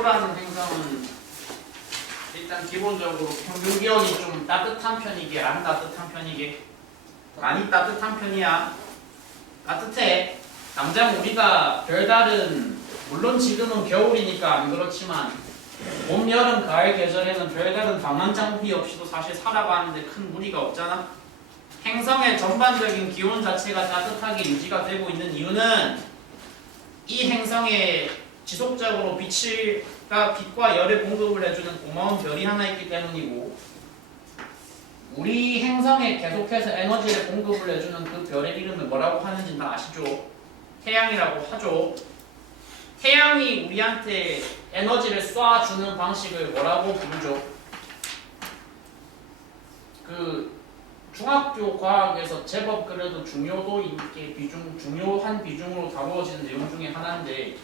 지구라는 행성은 일단 기본적으로 평균 기온이 좀 따뜻한 편이게, 안 따뜻한 편이게? 많이 따뜻한 편이야. 따뜻해. 당장 우리가 별다른, 물론 지금은 겨울이니까 안 그렇지만 봄, 여름, 가을 계절에는 별다른 방한 장비 없이도 사실 살아가는데 큰 무리가 없잖아. 행성의 전반적인 기온 자체가 따뜻하게 유지가 되고 있는 이유는 이 행성에 지속적으로 빛과 열을 공급을 해주는 고마운 별이 하나 있기 때문이고, 우리 행성에 계속해서 에너지를 공급을 해주는 그 별의 이름을 뭐라고 하는지 다 아시죠? 태양이라고 하죠. 태양이 우리한테 에너지를 쏴주는 방식을 뭐라고 부르죠? 그 중학교 과학에서 제법 그래도 중요도 있게 중요한 비중으로 다루어지는 내용 중에 하나인데,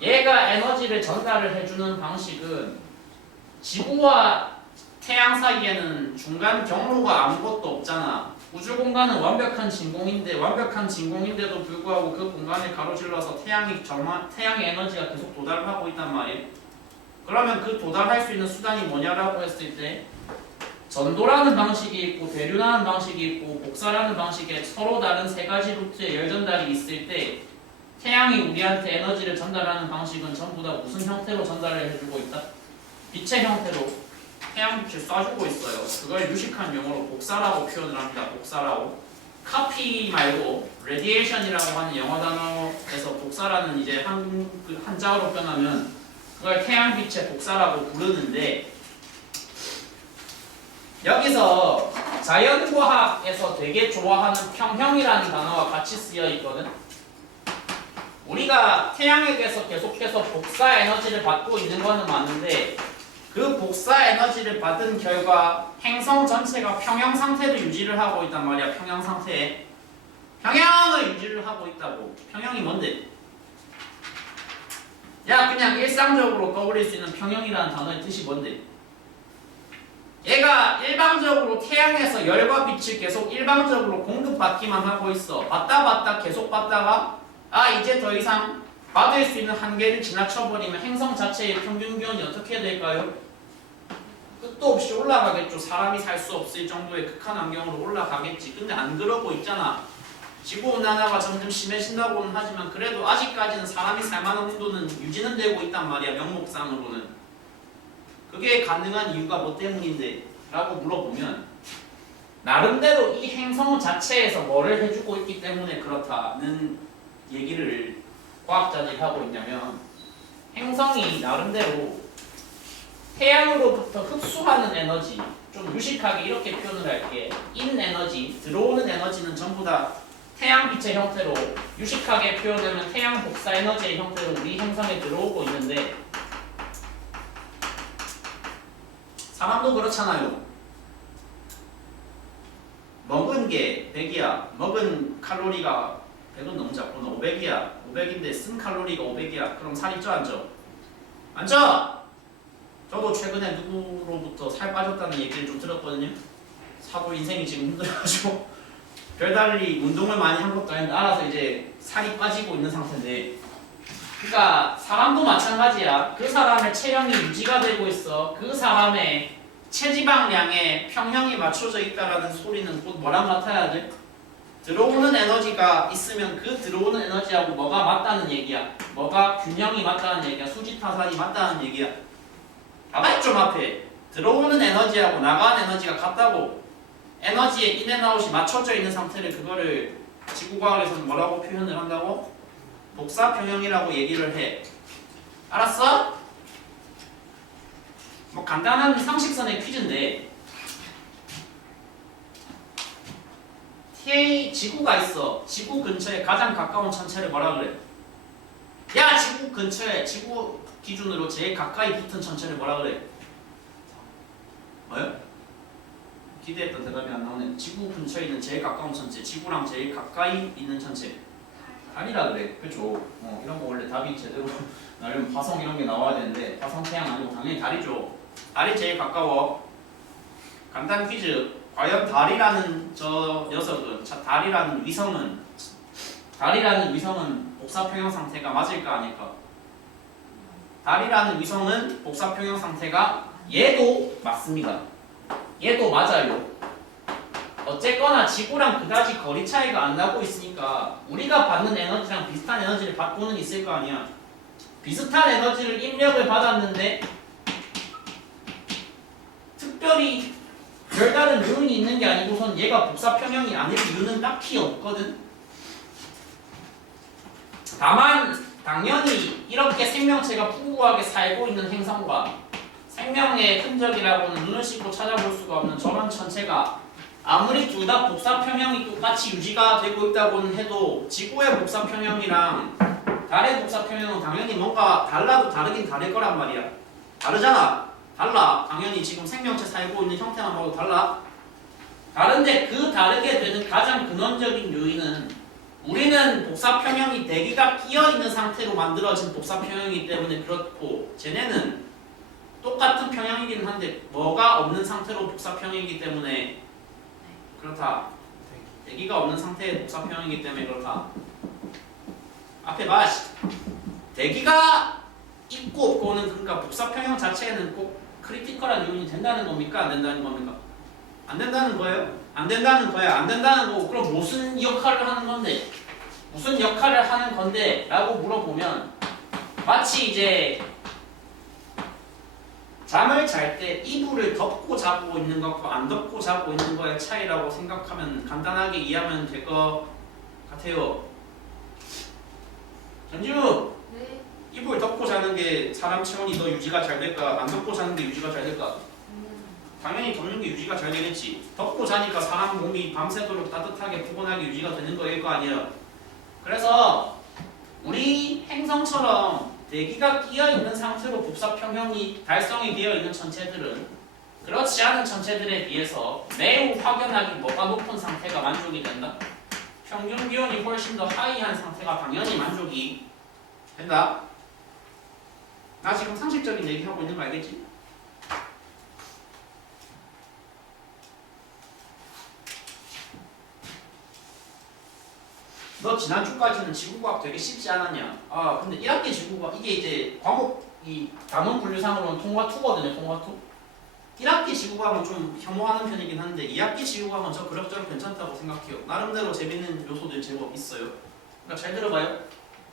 얘가 에너지를 전달을 해주는 방식은 지구와 태양 사이에는 중간 경로가 아무것도 없잖아. 우주 공간은 완벽한 진공인데도 불구하고 그 공간을 가로질러서 태양의 에너지가 계속 도달을 하고 있단 말이에요. 그러면 그 도달할 수 있는 수단이 뭐냐라고 했을 때, 전도라는 방식이 있고 대류라는 방식이 있고 복사라는 방식에 서로 다른 세 가지 루트의 열 전달이 있을 때, 태양이 우리한테 에너지를 전달하는 방식은 전부 다 무슨 형태로 전달을 해주고 있다? 빛의 형태로 태양빛을 쏴주고 있어요. 그걸 유식한 용어로 복사라고 표현을 합니다. 복사라고. 카피 말고 radiation이라고 하는 영어 단어에서 복사라는 이제 한자어로 표현하면 그걸 태양빛의 복사라고 부르는데, 여기서 자연과학에서 되게 좋아하는 평형이라는 단어가 같이 쓰여 있거든. 우리가 태양에게서 계속해서 복사 에너지를 받고 있는 거는 맞는데, 그 복사 에너지를 받은 결과 행성 전체가 평형 상태를 유지를 하고 있단 말이야. 평형 상태에 평형을 유지를 하고 있다고. 평형이 뭔데? 야, 그냥 일상적으로 떠올릴 수 있는 평형이라는 단어의 뜻이 뭔데? 얘가 일방적으로 태양에서 열과 빛을 계속 일방적으로 공급받기만 하고 있어. 받다 계속 받다가 이제 더 이상 받을 수 있는 한계를 지나쳐버리면 행성 자체의 평균 기온이 어떻게 될까요? 끝도 없이 올라가겠죠. 사람이 살 수 없을 정도의 극한 환경으로 올라가겠지. 근데 안 그러고 있잖아. 지구온난화가 점점 심해진다고는 하지만 그래도 아직까지는 사람이 살만한 온도는 유지는 되고 있단 말이야. 명목상으로는. 그게 가능한 이유가 뭐 때문인데? 라고 물어보면, 나름대로 이 행성 자체에서 뭐를 해주고 있기 때문에 그렇다는 얘기를 과학자들이 하고 있냐면, 행성이 나름대로 태양으로부터 흡수하는 에너지, 좀 유식하게 이렇게 표현을 할게. 인 에너지, 들어오는 에너지는 전부 다 태양빛의 형태로, 유식하게 표현하면 태양 복사 에너지의 형태로 우리 행성에 들어오고 있는데, 사람도 그렇잖아요. 먹은 게 100이야. 먹은 칼로리가 100은 너무 작구나. 500이야. 500인데 쓴 칼로리가 500이야. 그럼 살이 쪄 안 쪄? 안 쪄! 저도 최근에 누구로부터 살 빠졌다는 얘기를 좀 들었거든요. 사도 인생이 지금 힘들어가지고 별달리 운동을 많이 한 것도 아닌데 알아서 이제 살이 빠지고 있는 상태인데, 그러니까 사람도 마찬가지야. 그 사람의 체형이 유지가 되고 있어. 그 사람의 체지방량에 평형이 맞춰져 있다라는 소리는 곧 뭐랑 같아야 돼? 들어오는 에너지가 있으면 그 들어오는 에너지하고 뭐가 맞다는 얘기야. 뭐가 균형이 맞다는 얘기야. 수지타산이 맞다는 얘기야. 봐봐 좀 앞에. 들어오는 에너지하고 나가는 에너지가 같다고. 에너지의 인앤아웃이 맞춰져 있는 상태를, 그거를 지구과학에서는 뭐라고 표현을 한다고? 복사평형이라고 얘기를 해. 알았어? 뭐 간단한 상식선의 퀴즈인데, 지구가 있어. 지구 근처에 가장 가까운 천체를 뭐라 그래? 야, 지구 근처에, 지구 기준으로 제일 가까이 붙은 천체를 뭐라 그래? 뭐요? 기대했던 대답이 안 나오네. 지구 근처에 있는 제일 가까운 천체, 지구랑 제일 가까이 있는 천체. 달이라 그래. 그렇죠. 이런 거 원래 답이 제대로 나려면 화성 이런 게 나와야 되는데, 화성 태양 아니고 당연히 달이죠. 달이 제일 가까워. 간단 퀴즈. 과연 달이라는 저 녀석은, 달이라는 위성은 복사평형 상태가 맞을까 아닐까? 달이라는 위성은 복사평형 상태가 얘도 맞습니다. 얘도 맞아요. 어쨌거나 지구랑 그다지 거리 차이가 안 나고 있으니까 우리가 받는 에너지랑 비슷한 에너지를 받고는 있을 거 아니야. 비슷한 에너지를 입력을 받았는데 특별히 별다른 요인이 있는 게 아니고선 얘가 복사평형이 아닐 이유는 딱히 없거든. 다만 당연히 이렇게 생명체가 풍부하게 살고 있는 행성과 생명의 흔적이라고는 눈을 씻고 찾아볼 수가 없는 저런 천체가 아무리 둘 다 복사평형이 똑같이 유지가 되고 있다고는 해도 지구의 복사평형이랑 달의 복사평형은 당연히 뭔가 달라도 다르긴 다를 거란 말이야. 다르잖아. 달라. 당연히 지금 생명체 살고 있는 형태만 봐도 달라. 다른데 그 다르게 되는 가장 근원적인 요인은 우리는 복사평형이 대기가 끼어있는 상태로 만들어진 복사평형이기 때문에 그렇고 쟤네는 똑같은 평형이긴 한데 뭐가 없는 상태로 복사평형이기 때문에 그렇다. 대기가 없는 상태의 복사평형이기 때문에 그렇다. 앞에 봐. 대기가 있고 없고는 그러니까 복사평형 자체는 꼭 크리티컬한 요인이 된다는 겁니까? 안 된다는 겁니까? 안 된다는 거예요? 안 된다는 거야. 안 된다는 거고 그럼 무슨 역할을 하는 건데? 무슨 역할을 하는 건데? 라고 물어보면 마치 이제 잠을 잘 때 이불을 덮고 자고 있는 것과 안 덮고 자고 있는 거의 차이라고 생각하면 간단하게 이해하면 될 것 같아요. 전지우! 네. 이불 덮고 자는 게 사람 체온이 더 유지가 잘 될까? 안 덮고 자는 게 유지가 잘 될까? 당연히 덮는 게 유지가 잘 되겠지. 덮고 자니까 사람 몸이 밤새도록 따뜻하게 푸근하게 유지가 되는 거일 거 아니야. 그래서 우리 행성처럼 대기가 끼어있는 상태로 복사평형이 달성이 되어 있는 천체들은 그렇지 않은 천체들에 비해서 매우 확연하게 뭐가 높은 상태가 만족이 된다. 평균 기온이 훨씬 더 하이한 상태가 당연히 만족이 된다. 나 지금 상식적인 얘기하고 있는 거 알겠지? 너 지난주까지는 지구과학 되게 쉽지 않았냐? 아 근데 1학기 지구과학 이게 이제 과목 이 단원 분류상으로는 통과 2거든요. 통과 2. 1학기 지구과학은 좀 혐오하는 편이긴 한데 2학기 지구과학은 저 그럭저럭 괜찮다고 생각해요. 나름대로 재밌는 요소들 제법 있어요. 그러니까 잘 들어봐요.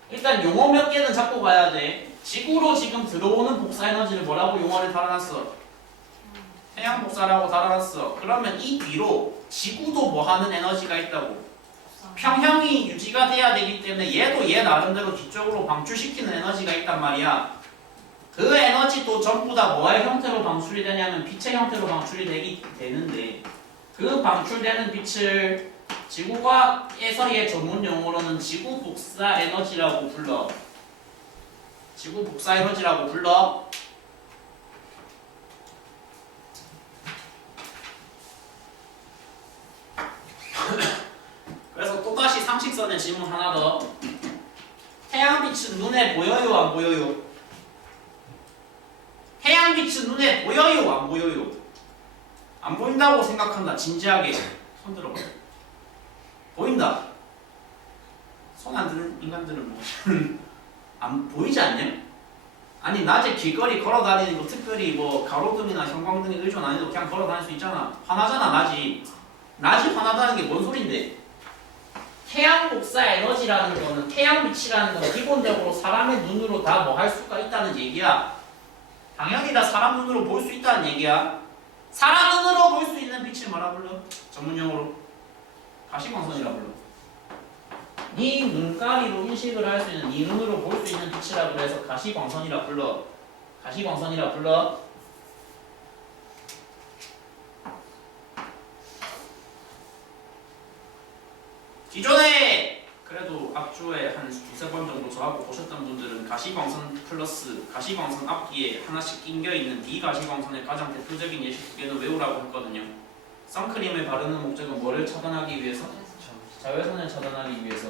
일단 용어 몇 개는 잡고 가야 돼. 지구로 지금 들어오는 복사 에너지를 뭐라고 용어를 달아놨어? 태양 복사라고 달아놨어. 그러면 이 뒤로 지구도 뭐 하는 에너지가 있다고? 평형이 유지가 돼야 되기 때문에 얘도 얘 나름대로 뒤쪽으로 방출시키는 에너지가 있단 말이야. 그 에너지도 전부 다 뭐의 형태로 방출이 되냐면 빛의 형태로 방출이 되는데 그 방출되는 빛을 지구과학에서의 전문 용어로는 지구 복사 에너지라고 불러. 지구 복사 에너지라고 불러. 그래서 또다시 상식선의 질문 하나 더. 태양빛은 눈에 보여요? 안 보여요? 태양빛은 눈에 보여요? 안 보여요? 안 보인다고 생각한다. 진지하게 손 들어봐. 보인다. 손 안 드는 인간들은 뭐 안 보이지 않냐? 아니 낮에 길거리 걸어 다니는 거 특별히 뭐 가로등이나 형광등에 의존 안 해도 그냥 걸어 다닐 수 있잖아. 화나잖아 낮이. 낮이 화나다는 게 뭔 소린데? 태양 복사 에너지라는 거는 태양빛이라는 건 기본적으로 사람의 눈으로 다 뭐 할 수가 있다는 얘기야. 당연히 다 사람 눈으로 볼 수 있다는 얘기야. 사람 눈으로 볼 수 있는 빛을 뭐라 불러? 전문용어로 가시광선이라 불러. 네 눈가리로 인식을 할 수 있는 네 눈으로 볼 수 있는 빛이라 그래서 가시광선이라 불러. 가시광선이라 불러. 기존에 그래도 앞주에 한 두세 번 정도 저하고 보셨던 분들은 가시광선 플러스 가시광선 앞뒤에 하나씩 낑겨있는 비가시광선의 가장 대표적인 예시 두 개는 외우라고 했거든요. 선크림을 바르는 목적은 뭐를 차단하기 위해서? 자외선을 차단하기 위해서.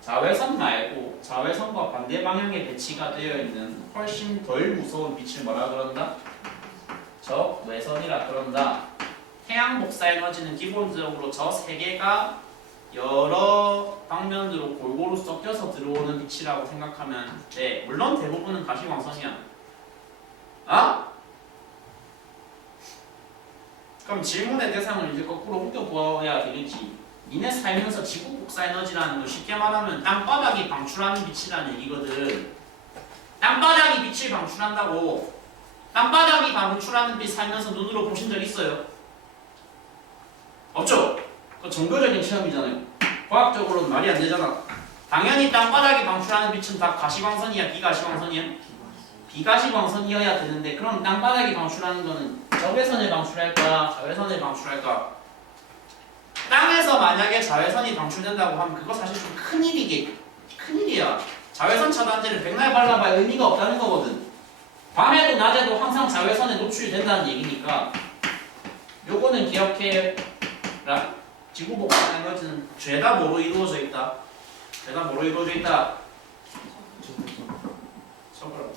자외선 말고 자외선과 반대 방향에 배치가 되어 있는 훨씬 덜 무서운 빛을 뭐라 그런다? 적외선이라 그런다. 태양 복사 에너지는 기본적으로 저 세 개가 여러 방면으로 골고루 섞여서 들어오는 빛이라고 생각하면 돼. 물론 대부분은 가시광선이야. 아? 그럼 질문의 대상을 이제 거꾸로 옮겨보아야 되겠지. 니네 살면서 지구 복사 에너지라는 거 쉽게 말하면 땅바닥이 방출하는 빛이라는 얘기거든. 땅바닥이 빛을 방출한다고. 땅바닥이 방출하는 빛 살면서 눈으로 보신 적 있어요? 없죠? 그 정교적인 체험이잖아요. 과학적으로는 말이 안 되잖아. 당연히 땅바닥이 방출하는 빛은 다 가시광선이야, 비가시광선이야? 비가시광선이어야 되는데 그럼 땅바닥이 방출하는 거는 적외선을 방출할 거야, 자외선을 방출할 거야? 땅에서 만약에 자외선이 방출된다고 하면 그거 사실 좀 큰일이야. 자외선 차단제를 백날 발라봐야 의미가 없다는 거거든. 밤에도 낮에도 항상 자외선에 노출이 된다는 얘기니까 요거는 기억해라. 지구 복사 에너지는 죄다 뭐로 이루어져 있다? 죄다 뭐로 이루어져 있다? 적으라고.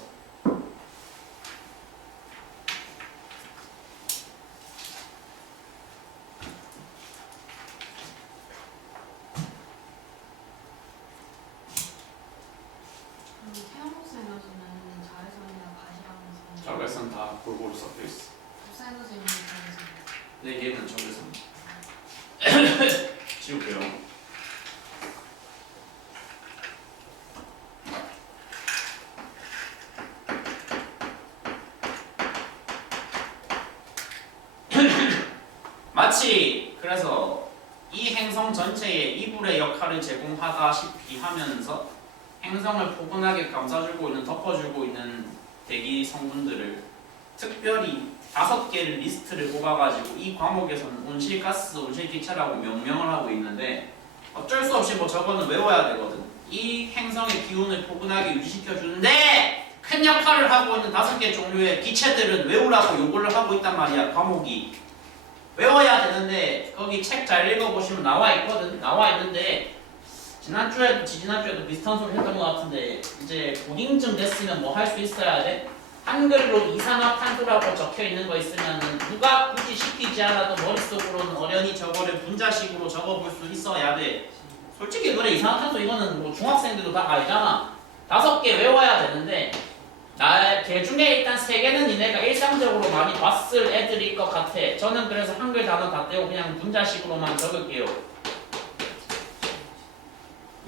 태양복사 에너지는 자외선이랑 가시광선. 적외선 다 골고루 섞여 있어. 복사 에너지는 자외선. 네 개는 적외선. 지울게요. 마치 그래서 이 행성 전체에 이불의 역할을 제공하다시피 하면서 행성을 포근하게 감싸주고 있는, 덮어주고 있는 대기 성분들을 특별히 5개를 리스트를 뽑아가지고 이 과목에서는 온실가스, 온실기체라고 명명을 하고 있는데 어쩔 수 없이 뭐 저거는 외워야 되거든. 이 행성의 기운을 포근하게 유지시켜주는데 큰 역할을 하고 있는 5개 종류의 기체들은 외우라고 요구를 하고 있단 말이야. 과목이 외워야 되는데 거기 책 잘 읽어보시면 나와 있거든. 나와 있는데 지난주에도 지지난주에도 비슷한 소리 했던 것 같은데 이제 고딩쯤 됐으면 뭐 할 수 있어야 돼? 한글로 이산화탄소라고 적혀 있는 거 있으면은 누가 굳이 시키지 않아도 머릿속으로는 어련히 저거를 분자식으로 적어볼 수 있어야 돼. 솔직히 그래, 이산화탄소 이거는 뭐 중학생들도 다 알잖아. 5개 외워야 되는데 걔 중에 일단 3개는 니네가 일상적으로 많이 봤을 애들일 것 같아. 저는 그래서 한글 단어 다 떼고 그냥 분자식으로만 적을게요.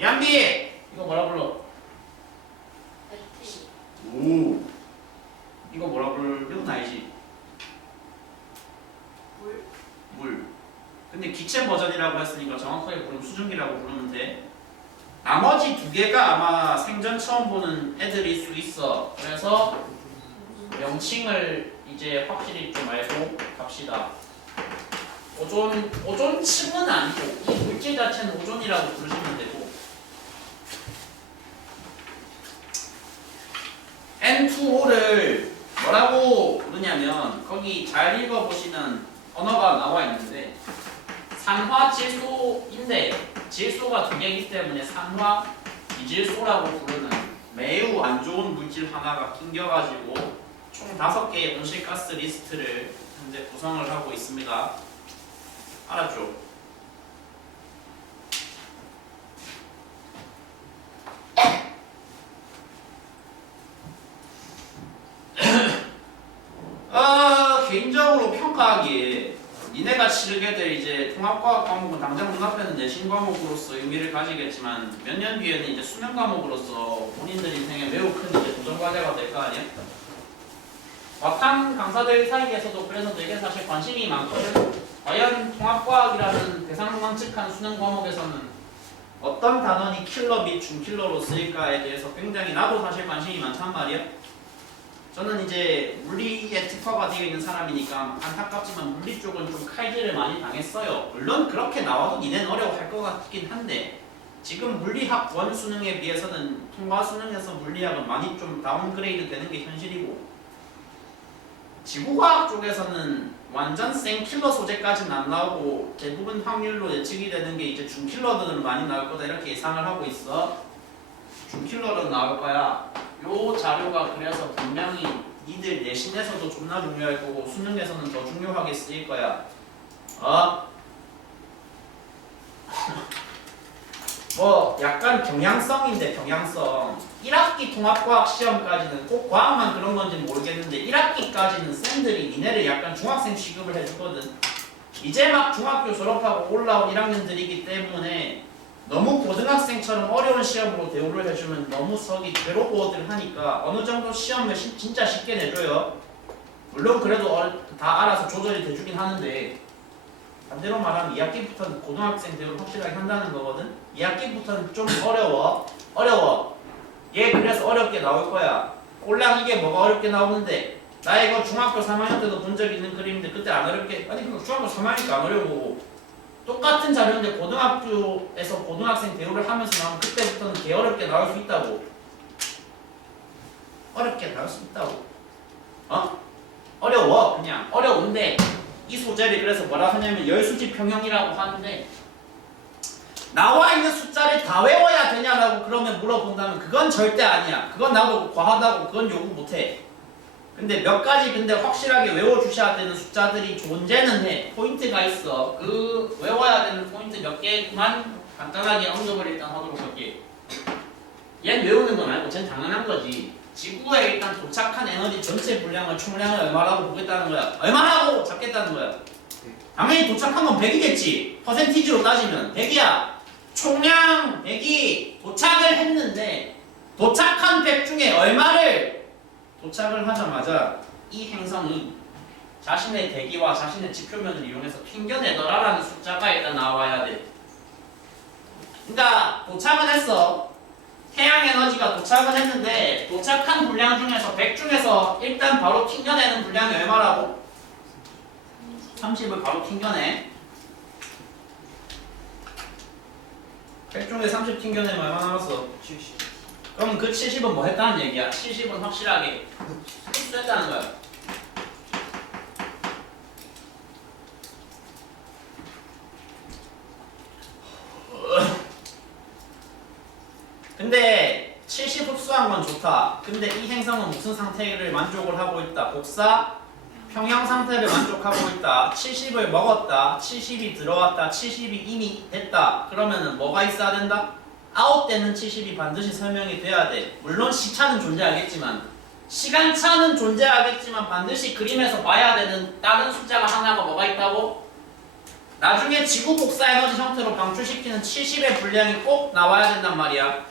양비! 이거 뭐라 불러? 오. 이거 뭐라 불러? 이건 알지? 물. 근데 기체 버전이라고 했으니까 정확하게 부르면 수증기라고 부르면 돼. 나머지 2개가 아마 생전 처음 보는 애들일 수 있어. 그래서 명칭을 이제 확실히 좀 알고 갑시다. 오존층은 아니고 이 물질 자체는 오존이라고 부르시면 되고 N2O를 뭐라고 부르냐면 거기 잘 읽어보시면 언어가 나와 있는데 산화질소인데 질소가 2개이기 때문에 산화 비질소라고 부르는 매우 안 좋은 물질 하나가 낑겨가지고 총 5개의 온실가스 리스트를 현재 구성을 하고 있습니다. 알았죠? 개인적으로 평가하기에 니네가 치르게 될 이제 통합과학 과목은 당장 눈앞에는 내신 과목으로서 의미를 가지겠지만 몇 년 뒤에는 이제 수능 과목으로서 본인들 인생에 매우 큰 이제 도전 과제가 될 거 아니야? 와탕 강사들 사이에서도 그래서 되게 사실 관심이 많거든. 과연 통합과학이라는 대상망측한 수능 과목에서는 어떤 단원이 킬러 및 준킬러로 쓰일까에 대해서 굉장히 나도 사실 관심이 많단 말이야. 저는 이제 물리에 특화가 되어 있는 사람이니까 안타깝지만 물리 쪽은 좀 칼질을 많이 당했어요. 물론 그렇게 나와도 니네는 어려워할 것 같긴 한데 지금 물리학 원 수능에 비해서는 통과 수능에서 물리학은 많이 좀 다운그레이드 되는 게 현실이고 지구과학 쪽에서는 완전 생킬러 소재까지는 안 나오고 대부분 확률로 예측이 되는 게 이제 준킬러들은 많이 나올 거다 이렇게 예상을 하고 있어. 준킬러는 나올 거야. 요 자료가 그래서 분명히 니들 내신에서도 존나 중요할 거고 수능에서는 더 중요하게 쓰일 거야. 뭐 약간 경향성인데 경향성 1학기 통합과학 시험까지는 꼭 과학만 그런 건지는 모르겠는데 1학기까지는 쌤들이 니네를 약간 중학생 취급을 해주거든. 이제 막 중학교 졸업하고 올라온 1학년들이기 때문에 너무 고등학생처럼 어려운 시험으로 대우를 해주면 너무 석이 괴로워들 하니까 어느 정도 시험을 진짜 쉽게 내줘요. 물론 그래도 다 알아서 조절이 돼주긴 하는데 반대로 말하면 2학기부터는 고등학생 대우를 확실하게 한다는 거거든. 2학기부터는 좀 어려워. 얘 그래서 어렵게 나올 거야. 꼴랑 이게 뭐가 어렵게 나오는데 나 이거 중학교 3학년 때도 본 적 있는 그림인데 그때 안 어렵게 아니 그거 중학교 3학년이니까 안 어려워. 똑같은 자료인데 고등학교에서 고등학생 대우를 하면서 나오면 그때부터는 개 어렵게 나올 수 있다고. 어렵게 나올 수 있다고. 어려워. 그냥 어려운데 이 소재를 그래서 뭐라 하냐면 열수지 평형이라고 하는데 나와 있는 숫자를 다 외워야 되냐라고 그러면 물어본다면 그건 절대 아니야. 그건 나도 과하다고 그건 요구 못해. 근데 몇 가지 근데 확실하게 외워주셔야 되는 숫자들이 존재는 해. 포인트가 있어. 그 외워야 되는 포인트 몇 개만 간단하게 언급을 일단 하도록 할게. 얘는 외우는 건 아니고 쟤는 당연한 거지. 지구에 일단 도착한 에너지 전체 분량을 총량을 얼마라고 보겠다는 거야. 얼마라고 잡겠다는 거야. 당연히 도착한 건 100이겠지. 퍼센티지로 따지면 100이야. 총량 100이 도착을 했는데 도착한 100 중에 얼마를 도착을 하자마자 이 행성이 자신의 대기와 자신의 지표면을 이용해서 튕겨내더라라는 숫자가 일단 나와야 돼. 그러니까 도착은 했어. 태양 에너지가 도착을 했는데 도착한 분량 중에서 100 중에서 일단 바로 튕겨내는 분량이 얼마라고? 30을 바로 튕겨내. 100 중에 30 튕겨내면 얼마 남았어? 70. 그럼 그 70은 뭐 했다는 얘기야? 70은 확실하게 흡수했다는 거야. 근데 70 흡수한 건 좋다. 근데 이 행성은 무슨 상태를 만족을 하고 있다? 복사 평형 상태를 만족하고 있다. 70을 먹었다. 70이 들어왔다. 70이 이미 됐다. 그러면은 뭐가 있어야 된다? 아웃되는 70이 반드시 설명이 돼야 돼. 물론 시차는 존재하겠지만 시간차는 존재하겠지만 반드시 그림에서 봐야 되는 다른 숫자가 하나가 뭐가 있다고? 나중에 지구 복사 에너지 형태로 방출시키는 70의 분량이 꼭 나와야 된단 말이야.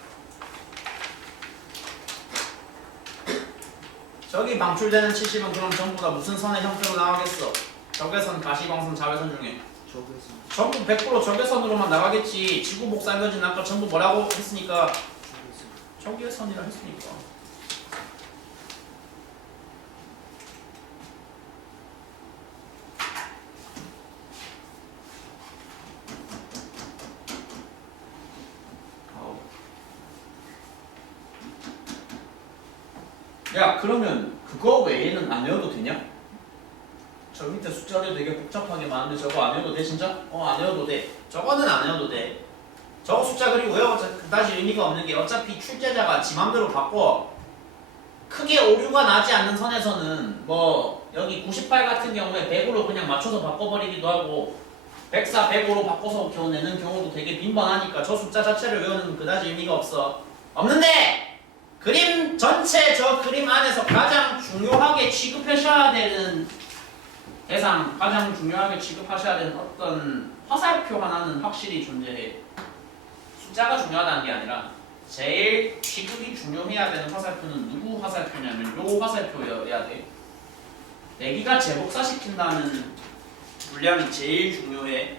저기 방출되는 70은 그럼 전부 다 무슨 선의 형태로 나가겠어? 적외선, 가시광선, 자외선 중에 적외선. 전부 100% 적외선으로만 나가겠지. 지구 복사 에너지는 아까 전부 뭐라고 했으니까 적외선이라 했으니까. 야 그러면 그거 외에는 안 외워도 되냐? 저 밑에 숫자들 되게 복잡하게 많은데 저거 안 외워도 돼 진짜? 안 외워도 돼. 저거는 안 외워도 돼. 저거 숫자 그리고 외워봤자 그다지 의미가 없는 게 어차피 출제자가 지 맘대로 바꿔. 크게 오류가 나지 않는 선에서는 뭐 여기 98 같은 경우에 100으로 그냥 맞춰서 바꿔버리기도 하고 104, 105로 바꿔서 내는 경우도 되게 빈번하니까 저 숫자 자체를 외우는 건 그다지 의미가 없어. 없는데! 그림 전체 저 그림 안에서 가장 중요하게 취급하셔야 되는 대상, 가장 중요하게 취급하셔야 되는 어떤 화살표 하나는 확실히 존재해. 숫자가 중요하다는 게 아니라 제일 취급이 중요해야 되는 화살표는 누구 화살표냐면 요 화살표여야 돼. 내기가 재복사시킨다는 물량이 제일 중요해.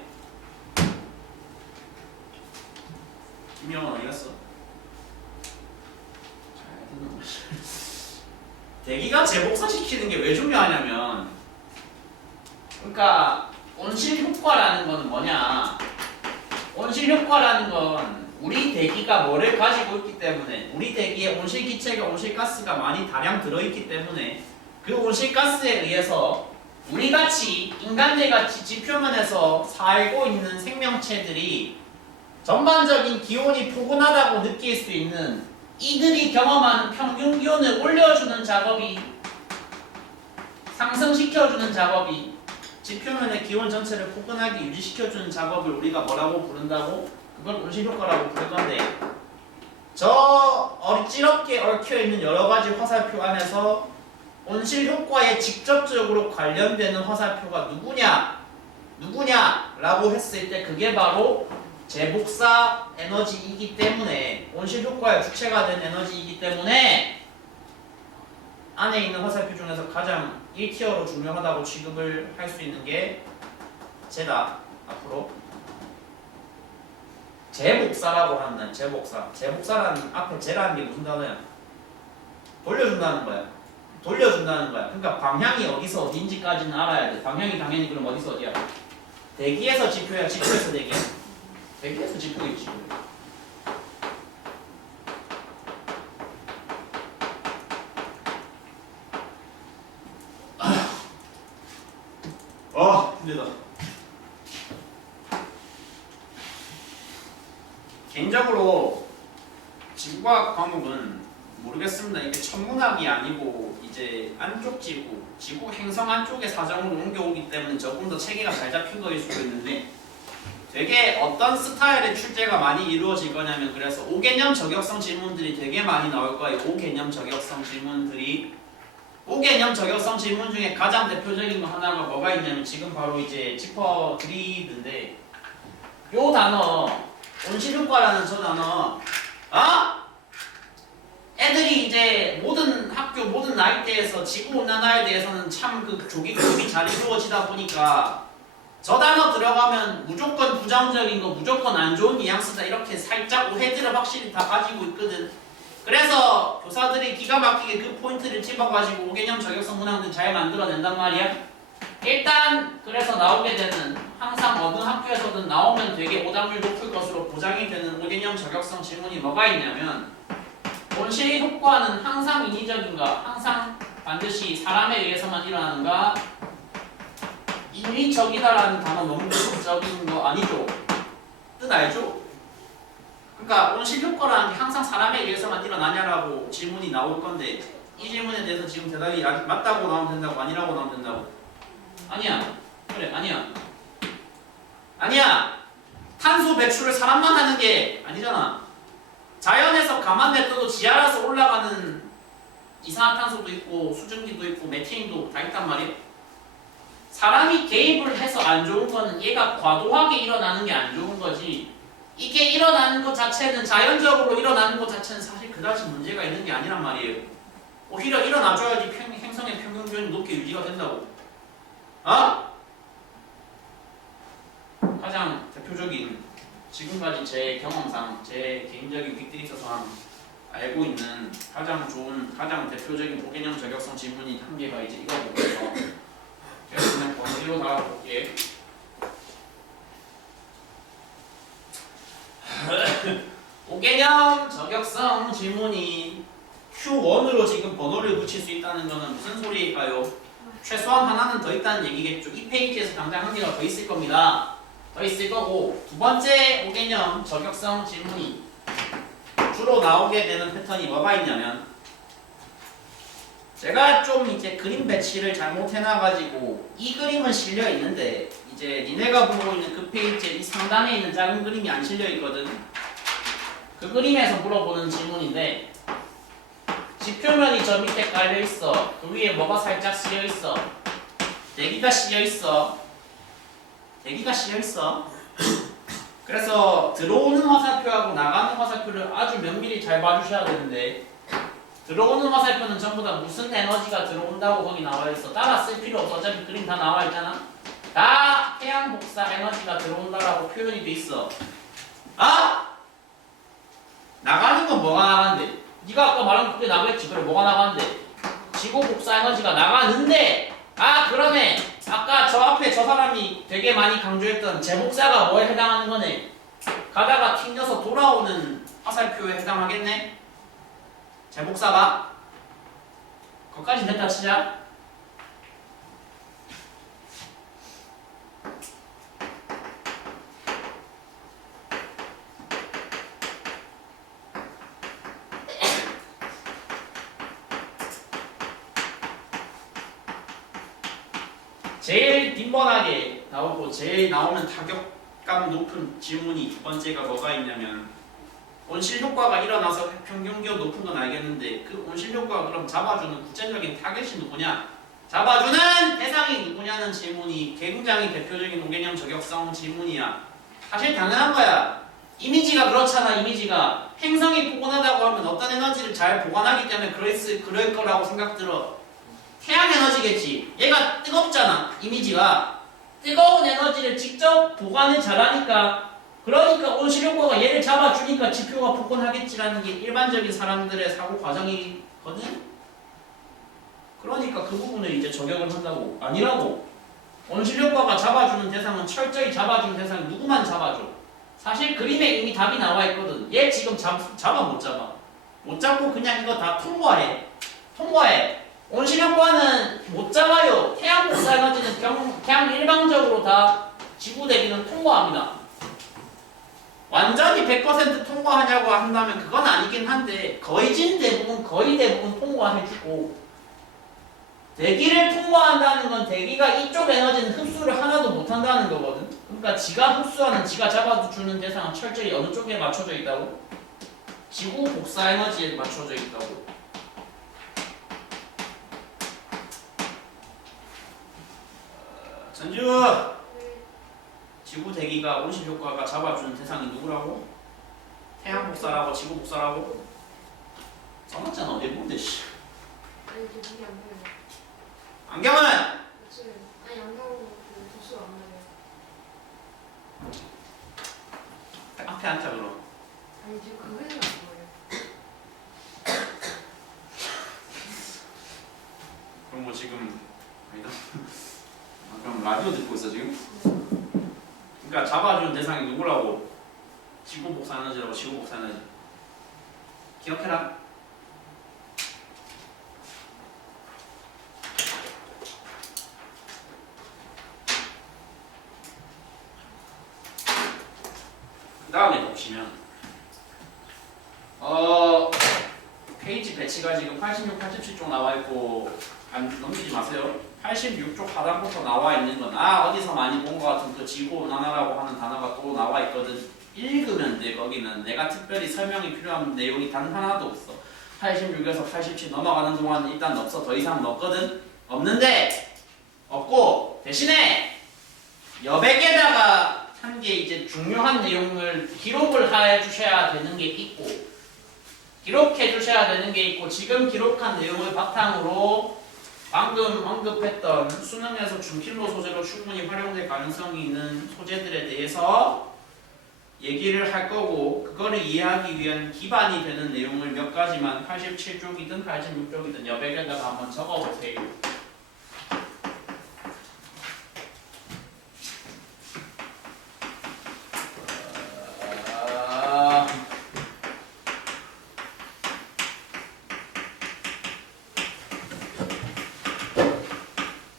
김영은 어디 갔어? 대기가 재복사시키는 게 왜 중요하냐면 그러니까 온실 효과라는 건 뭐냐? 온실 효과라는 건 우리 대기가 뭐를 가지고 있기 때문에 우리 대기에 온실기체가 온실가스가 많이 다량 들어있기 때문에 그 온실가스에 의해서 우리같이 인간들같이 지표면에서 살고 있는 생명체들이 전반적인 기온이 포근하다고 느낄 수 있는 이들이 경험하는 평균 기온을 올려주는 작업이 상승시켜주는 작업이 지표면의 기온 전체를 포근하게 유지시켜주는 작업을 우리가 뭐라고 부른다고? 그걸 온실효과라고 부르던데 저 어리찌럽게 얽혀있는 여러가지 화살표 안에서 온실효과에 직접적으로 관련되는 화살표가 누구냐 라고 했을 때 그게 바로 재복사 에너지이기 때문에 온실효과의 주체가 된 에너지이기 때문에 안에 있는 화살표 중에서 가장 1티어로 중요하다고 취급을 할 수 있는 게 쟤다. 앞으로 재복사라고 하는 재복사라는 앞에 쟤라는 게 무슨 단어야? 돌려준다는 거야. 그러니까 방향이 어디서 어디인지까지는 알아야 돼. 방향이 당연히 그럼 어디서 어디야? 대기에서 지표야, 지표에서 대기야? 대기에서 지표겠지. 힘들다. 개인적으로 지구과학 과목은 모르겠습니다. 이게 천문학이 아니고 이제 안쪽 지구 행성 안쪽의 사정으로 옮겨오기 때문에 조금 더 체계가 잘 잡힌 거일 수도 있는데 되게 어떤 스타일의 출제가 많이 이루어질 거냐면 그래서 5개념 저격성 질문들이 되게 많이 나올 거예요. 5개념 저격성 질문들이 5개념 저격성 질문 중에 가장 대표적인 거 하나가 뭐가 있냐면 지금 바로 이제 짚어드리는데 요 단어 온실효과라는 저 단어 애들이 이제 모든 학교 모든 나이대에서 지구온난화에 대해서는 참 그 조기 교육이 잘 이루어지다 보니까 저 단어 들어가면 무조건 부정적인 거 무조건 안 좋은 뉘앙스다 이렇게 살짝 오해들을 확실히 다 가지고 있거든. 그래서 교사들이 기가 막히게 그 포인트를 집어가지고 5개념 저격성 문항들 잘 만들어낸단 말이야. 일단 그래서 나오게 되는 항상 어느 학교에서든 나오면 되게 오답률 높을 것으로 보장이 되는 5개념 저격성 질문이 뭐가 있냐면 온실 효과는 항상 인위적인가? 항상 반드시 사람에 의해서만 일어나는가? 인위적이다라는 단어 너무 적인 거 아니죠? 뜻 알죠? 그러니까 온실 효과라는 게 항상 사람에 의해서만 일어나냐라고 질문이 나올 건데 이 질문에 대해서 지금 대답이 맞다고 나오면 된다고 아니라고 나오면 된다고? 아니야. 그래 아니야. 탄소 배출을 사람만 하는 게 아니잖아. 자연에서 가만 냅둬도 지 알아서 올라가는 이산화탄소도 있고 수증기도 있고 메테인도 다 있단 말이야. 사람이 개입을 해서 안 좋은 거는 얘가 과도하게 일어나는 게 안 좋은 거지 이게 일어나는 것 자체는 자연적으로 일어나는 것 자체는 사실 그다지 문제가 있는 게 아니란 말이에요. 오히려 일어나줘야지 행성의 평균 기온이 높게 유지가 된다고. 가장 대표적인 지금까지 제 경험상 제 개인적인 빅데이터상 알고 있는 가장 좋은 가장 대표적인 5개념 저격성 질문이 한 개가 이제 이거거든요. 그래서 그냥 번호로 달아볼게. 5개념 저격성 질문이 Q1으로 지금 번호를 붙일 수 있다는 것은 무슨 소리일까요? 최소한 하나는 더 있다는 얘기겠죠. 이 페이지에서 당장 한 개가 더 있을 겁니다. 더 있을 거고 두 번째 5개념 저격성 질문이 주로 나오게 되는 패턴이 뭐가 있냐면 제가 좀 이제 그림 배치를 잘못해놔가지고 이 그림은 실려 있는데 이제 니네가 보고 있는 그 페이지에 이 상단에 있는 작은 그림이 안 실려 있거든. 그 그림에서 물어보는 질문인데 지표면이 저 밑에 깔려 있어. 그 위에 뭐가 살짝 씌여 있어. 대기가 씌여 있어. 그래서 들어오는 화살표하고 나가는 화살표를 아주 면밀히 잘 봐주셔야 되는데 들어오는 화살표는 전부 다 무슨 에너지가 들어온다고 거기 나와 있어. 따라 쓸 필요 없어. 어차피 그림 다 나와 있잖아. 다 태양 복사 에너지가 들어온다라고 표현이 돼 있어. 나가는 건 뭐가 나가는데? 네가 아까 말한 거 그게 나가겠지. 그래 뭐가 나가는데? 지구 복사 에너지가 나가는데 그러네. 아까 저 앞에 저 사람이 되게 많이 강조했던 재복사가 뭐에 해당하는 거네. 가다가 튕겨서 돌아오는 화살표에 해당하겠네. 재복사가 거기까지 됐다 치자. 제일 빈번하게 나오고 제일 나오는 값 높은 질문이 두 번째가 뭐가 있냐면 온실 효과가 일어나서 평균기온 높은 건 알겠는데 그 온실 효과가 그럼 잡아주는 구체적인 타겟이 누구냐? 잡아주는 대상이 누구냐는 질문이 굉장히 대표적인 오개념 저격성 질문이야. 사실 당연한 거야. 이미지가 그렇잖아. 이미지가 행성이 포근하다고 하면 어떤 에너지를 잘 보관하기 때문에 그럴 거라고 생각 들어. 태양 에너지겠지. 얘가 뜨겁잖아. 이미지가 뜨거운 에너지를 직접 보관을 잘하니까 그러니까 온실 효과가 얘를 잡아주니까 지표가 포근하겠지라는 게 일반적인 사람들의 사고 과정이거든. 그러니까 그 부분을 이제 저격을 한다고. 아니라고. 온실 효과가 잡아주는 대상은 철저히 잡아주는 대상이 누구만 잡아줘. 사실 그림에 이미 답이 나와 있거든. 얘 지금 잡아 못 잡아. 못 잡고 그냥 이거 다 통과해. 온실 효과는 못 잡아요. 태양 복사 에너지는 그냥 일방적으로 다 지구 대기는 통과합니다. 완전히 100% 통과하냐고 한다면 그건 아니긴 한데 거의 대부분 통과해주고 대기를 통과한다는 건 대기가 이쪽 에너지는 흡수를 하나도 못한다는 거거든. 그러니까 지가 흡수하는 지가 잡아주는 대상은 철저히 어느 쪽에 맞춰져 있다고? 지구 복사 에너지에 맞춰져 있다고. 전주! 지구 대기가 온실 효과가 잡아주는 대상이 누구라고? 태양 복사라고 지구 복사라고? 써놨잖아. 어디 본데 씨. 아니 이게 눈이 안 보여요. 안경은? 그치. 아니 안경으로 그 도수가 안 나요. 앞에 앉자 그럼. 아니 지금 그거는 안 보여요. 그럼 뭐 지금 아니다. 그럼 라디오 듣고 있어 지금? 그러니까 잡아주는 대상이 누구라고? 지구 복사 에너지라고. 지구 복사 에너지. 기억해라. 그 다음에 보시면 페이지 배치가 지금 86, 87쪽 나와 있고 안 넘기지 마세요. 86쪽 하단부터 나와 있는 건 어디서 많이 본 것 같은 그 지구온난화라고 하는 단어가 또 나와 있거든. 읽으면 돼. 거기는 내가 특별히 설명이 필요한 내용이 단 하나도 없어. 86에서 87 넘어가는 동안 일단 없어. 더 이상 없거든. 없는데 없고 대신에 여백에다가 한 게 이제 중요한 내용을 기록을 해 주셔야 되는 게 있고 기록해 주셔야 되는 게 있고 지금 기록한 내용을 바탕으로 방금 언급했던 수능에서 준필로 소재로 충분히 활용될 가능성이 있는 소재들에 대해서 얘기를 할 거고 그거를 이해하기 위한 기반이 되는 내용을 몇 가지만 87쪽이든 86쪽이든 여백에다가 한번 적어보세요.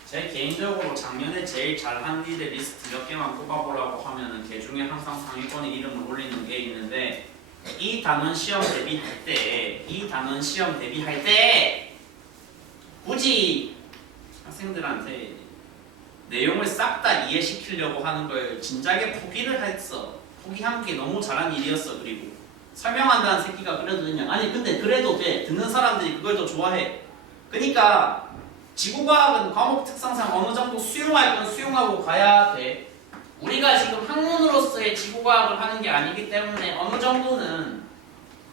제 개인적으로 작년에 제일 잘한 일의 리스트 몇 개만 꼽아보라고 하면은 그 중에 항상 상위권에 이름을 올리는 게 있는데 이 단원 시험 대비할 때 굳이 학생들한테 내용을 싹 다 이해시키려고 하는 걸 진작에 포기를 했어. 포기한 게 너무 잘한 일이었어. 그리고 설명한다는 새끼가 그래도 그냥 아니 근데 그래도 돼. 듣는 사람들이 그걸 더 좋아해. 그러니까 지구과학은 과목 특성상 어느 정도 수용할 건 수용하고 가야 돼. 우리가 지금 학문으로서의 지구과학을 하는 게 아니기 때문에 어느 정도는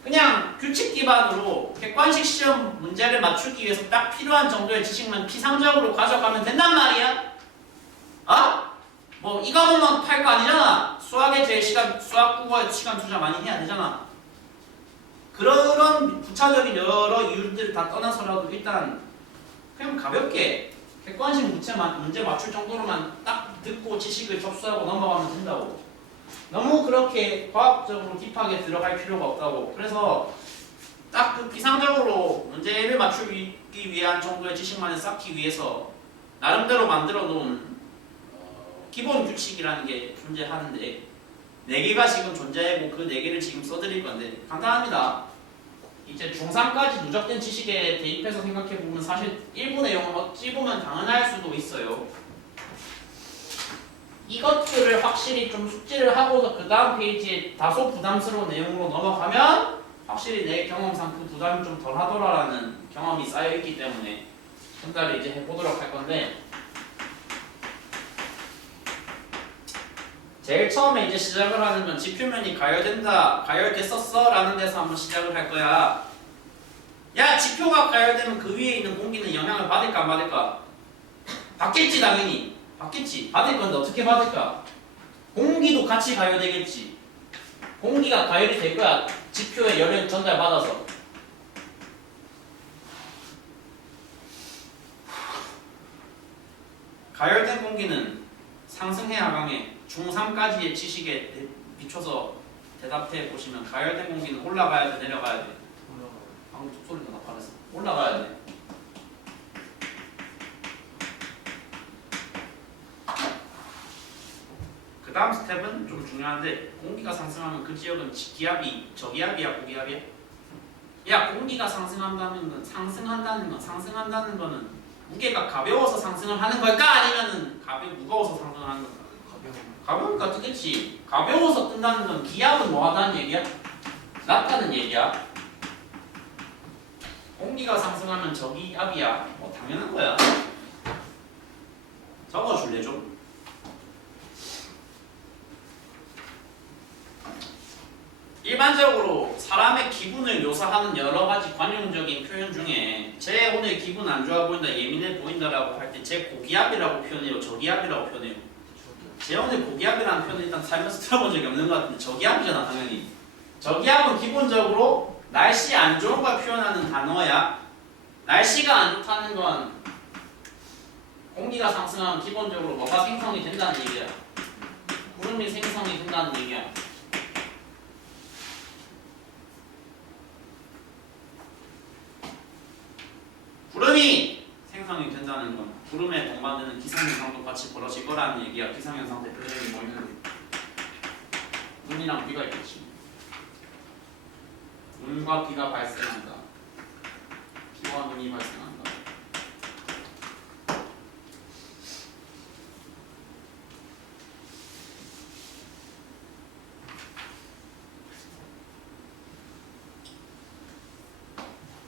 그냥 규칙 기반으로 객관식 시험 문제를 맞추기 위해서 딱 필요한 정도의 지식만 피상적으로 가져가면 된단 말이야. 뭐 이 과목만 팔 거 아니잖아. 수학 국어에 시간 투자 많이 해야 되잖아. 그런 부차적인 여러 이유들을 다 떠나서라도 일단 그냥 가볍게 객관식 문제 맞출 정도로만 딱 듣고 지식을 접수하고 넘어가면 된다고. 너무 그렇게 과학적으로 딥하게 들어갈 필요가 없다고. 그래서 딱 그 비상적으로 문제를 맞추기 위한 정도의 지식만을 쌓기 위해서 나름대로 만들어 놓은 기본 규칙이라는 게 존재하는데 4개가 지금 존재하고 그 4개를 지금 써드릴 건데 간단합니다. 이제 중3까지 누적된 지식에 대입해서 생각해보면 사실 일부 내용은 어찌 보면 당연할 수도 있어요. 이것들을 확실히 좀 숙지를 하고서 그 다음 페이지에 다소 부담스러운 내용으로 넘어가면 확실히 내 경험상 그 부담이 좀 덜 하더라라는 경험이 쌓여있기 때문에 전달을 이제 해보도록 할 건데, 제일 처음에 이제 시작을 하는 건 지표면이 가열된다, 가열됐었어 라는 데서 한번 시작을 할 거야. 야, 지표가 가열되면 그 위에 있는 공기는 영향을 받을까 안 받을까? 받겠지. 당연히 받겠지. 받을 건데 어떻게 받을까? 공기도 같이 가열되겠지. 공기가 가열이 될 거야. 지표에 열을 전달받아서. 가열된 공기는 상승해 하강해 중3까지의 지식에 비춰서 대답해 보시면 가열된 공기는 올라가야 돼, 내려가야 돼? 방금 톡소리가 나타났어. 올라가야 돼. 그 다음 스텝은 좀 중요한데, 공기가 상승하면 그 지역은 기압이 저기압이야, 고기압이야? 야, 공기가 상승한다는 거는 무게가 가벼워서 상승을 하는 걸까? 아니면은 무거워서 상승을 하는 걸까? 가벼우니까 뜨겠지. 가벼워서 뜬다는 건 기압은 뭐 하다는 얘기야? 낮다는 얘기야. 공기가 상승하면 저기압이야. 뭐 당연한 거야. 적어줄래 좀? 일반적으로 사람의 기분을 묘사하는 여러 가지 관용적인 표현 중에 제 오늘 기분 안 좋아 보인다, 예민해 보인다라고 할 때 제 고기압이라고 표현해요, 저기압이라고 표현해요? 제 오늘 고기압이라는 표현을 일단 살면서 들어본 적이 없는 것 같은데 저기압이잖아 당연히. 저기압은 기본적으로 날씨 안 좋은 걸 표현하는 단어야. 날씨가 안 좋다는 건 공기가 상승하면 기본적으로 뭐가 생성이 된다는 얘기야. 구름이 생성이 된다는 얘기야. 구름이 생성이 된다는 건 구름에 동반되는 기상현상도 같이 벌어질 거라는 얘기야. 기상현상 대표적인 뭐 있는데 눈이랑 비가 있겠지. 눈과 비가 발생한다. 비와 눈이 발생한다.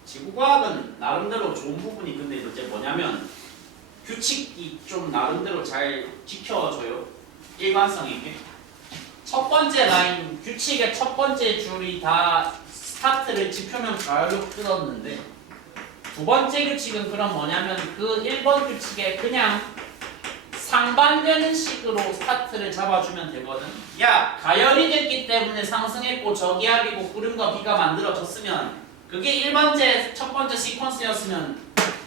지구과학은 나름대로 좋은 부분이 근데 이제 뭐냐면 규칙이 좀 나름대로 잘 지켜져요. 일관성 있게. 첫 번째 라인 규칙의 첫 번째 줄이 다 스타트를 지표면 가열로 끊었는데, 두 번째 규칙은 그럼 뭐냐면 그 1번 규칙에 그냥 상반되는 식으로 스타트를 잡아주면 되거든. 야, 가열이 됐기 때문에 상승했고 저기압이고 구름과 비가 만들어졌으면 그게 첫 번째 시퀀스였으면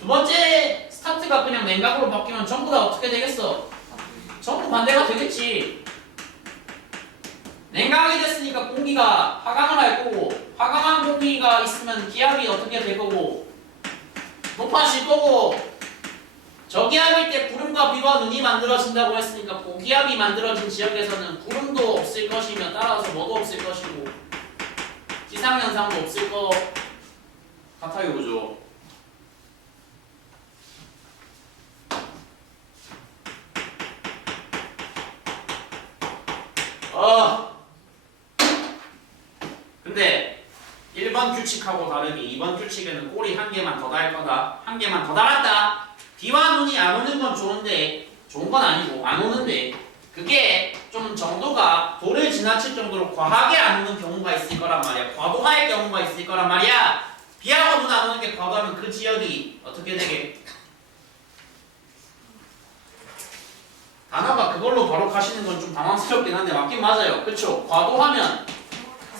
두 번째 스타트가 그냥 냉각으로 바뀌면 전부 다 어떻게 되겠어? 전부 반대가 되겠지. 냉각이 됐으니까 공기가 하강을 할 거고, 하강한 공기가 있으면 기압이 어떻게 될 거고 높아질 거고, 저기압일 때 구름과 비와 눈이 만들어진다고 했으니까 고기압이 만들어진 지역에서는 구름도 없을 것이며 따라서 뭐도 없을 것이고 기상현상도 없을 거 같아요, 그죠? 근데 1번 규칙하고 다르게 2번 규칙에는 꼬리 한 개만 더 달 거다. 한 개만 더 달았다. 비와 눈이 안 오는 건 좋은데, 좋은 건 아니고 안 오는데 그게 좀 정도가 도를 지나칠 정도로 과하게 안 오는 경우가 있을 거란 말이야. 과도할 경우가 있을 거란 말이야. 비하고 눈 안 오는 게 과도하면 그 지역이 어떻게 되게? 단어가 그걸로 바로 가시는 건 좀 당황스럽긴 한데 맞긴 맞아요. 그쵸? 과도하면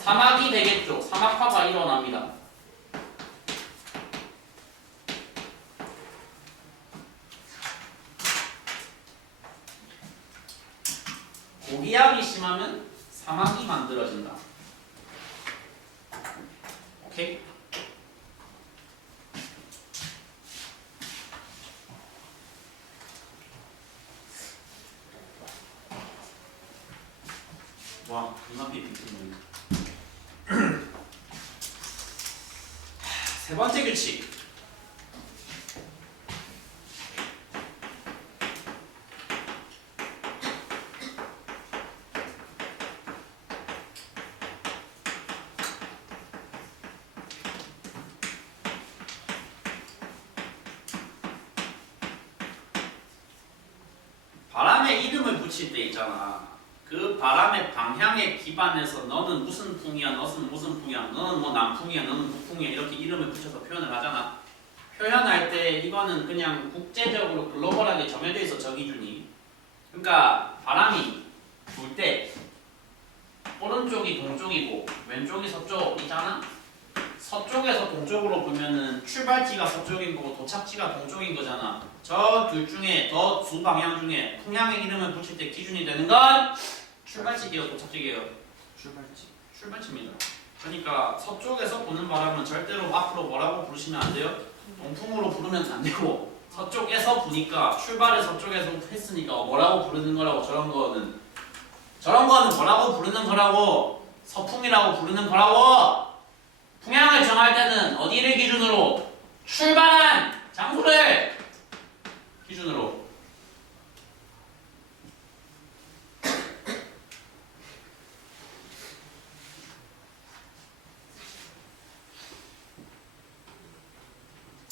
사막이 되겠죠. 사막화가 일어납니다. 고기압이 심하면 사막이 만들어진다. 오케이? 와, 존나 삐삐삐. 세 번째 규칙. 바람에 이름을 붙일 때 있잖아. 그 바람의 방향에 기반해서 너는 무슨 풍이야, 너는 무슨 풍이야, 너는 뭐 남풍이야, 너는 북풍이야 이렇게 이름을 붙여서 표현을 하잖아. 표현할 때 이거는 그냥 국제적으로 글로벌하게 정해져 있어, 저 기준이. 그러니까 바람이 불 때 오른쪽이 동쪽이고 왼쪽이 서쪽이잖아. 서쪽에서 동쪽으로 불면은 출발지가 서쪽인 거고 도착지가 동쪽인 거잖아. 저 둘 중에 더 두 방향 중에 풍향의 이름을 붙일 때 기준이 되는 건 출발지게요, 도착지게요? 출발지입니다. 그러니까 서쪽에서 부는 바람은 절대로 앞으로 뭐라고 부르시면 안 돼요? 동풍으로 부르면 안 되고 서쪽에서 부니까 출발을 서쪽에서 했으니까 뭐라고 부르는 거라고 저런 거는 뭐라고 부르는 거라고 서풍이라고 부르는 거라고. 풍향을 정할 때는 어디를 기준으로? 출발한 장소를 기준으로.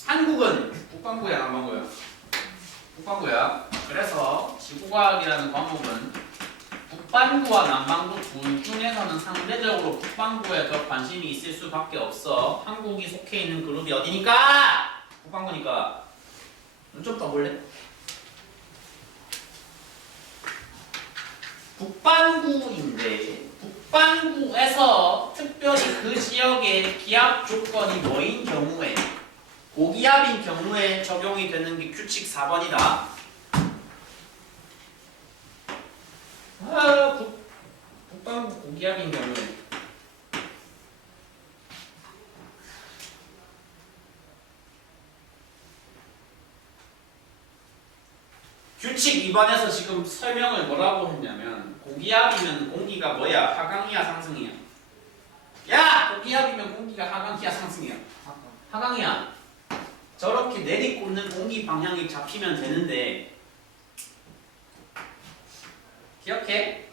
한국은 북반구야, 남반구야? 북반구야. 그래서 지구과학이라는 과목은 북반구와 남반구 둘 중에서는 상대적으로 북반구에 더 관심이 있을 수밖에 없어. 한국이 속해 있는 그룹이 어디니까? 북반구니까. 눈 좀 떠볼래? 북반구인데 북반구에서 특별히 그 지역의 기압 조건이 뭐인 경우에 고기압인 경우에 적용이 되는 게 규칙 4번이다. 북반구 고기압인 경우에 규칙 2번에서 지금 설명을 뭐라고 했냐면 고기압이면 공기가 뭐야? 하강이야 상승이야? 야! 고기압이면 공기가 하강이야 상승이야? 하강이야. 저렇게 내리꽂는 공기 방향이 잡히면 되는데 기억해?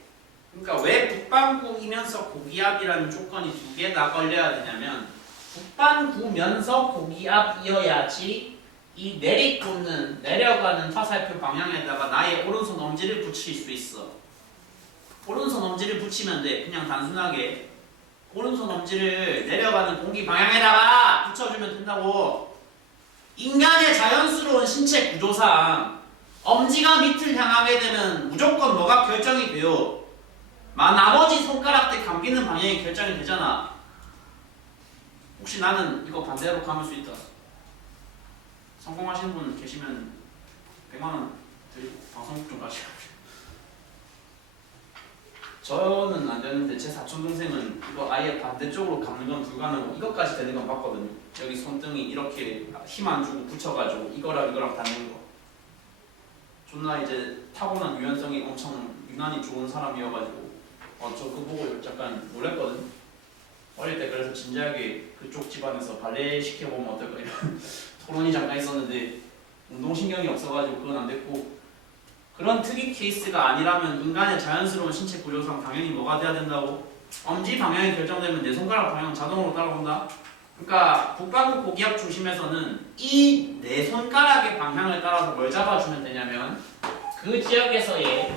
그러니까 왜 북반구이면서 고기압이라는 조건이 두 개 다 걸려야 되냐면 북반구면서 고기압이어야지 이 내리꽂는 내려가는 화살표 방향에다가 나의 오른손 엄지를 붙일 수 있어. 오른손 엄지를 붙이면 돼. 그냥 단순하게 오른손 엄지를 내려가는 공기 방향에다가 붙여주면 된다고. 인간의 자연스러운 신체 구조상 엄지가 밑을 향하게 되면 무조건 뭐가 결정이 돼요? 나머지 손가락들 감기는 방향이 결정이 되잖아. 혹시 나는 이거 반대로 감을 수 있다. 성공하시는 분 계시면 100만원 드리고 방송국 좀 가시고. 저는 안 되는데 제 사촌 동생은 이거 아예 반대쪽으로 감는 건 불가능하고 이것까지 되는 건 봤거든요. 여기 손등이 이렇게 힘 안 주고 붙여가지고 이거랑 닿는 거. 존나 이제 타고난 유연성이 엄청 유난히 좋은 사람이어가지고 저 그거 보고 약간 놀랬거든. 어릴 때 그래서 진지하게 그쪽 집안에서 발레 시켜보면 어떨까 이런 토론이 잠깐 있었는데 운동신경이 없어가지고 그건 안 됐고. 그런 특이 케이스가 아니라면 인간의 자연스러운 신체 구조상 당연히 뭐가 돼야 된다고? 엄지 방향이 결정되면 내 손가락 방향은 자동으로 따라온다. 그러니까 북반구 고기압 중심에서는 이 내 손가락의 방향을 따라서 뭘 잡아주면 되냐면 그 지역에서의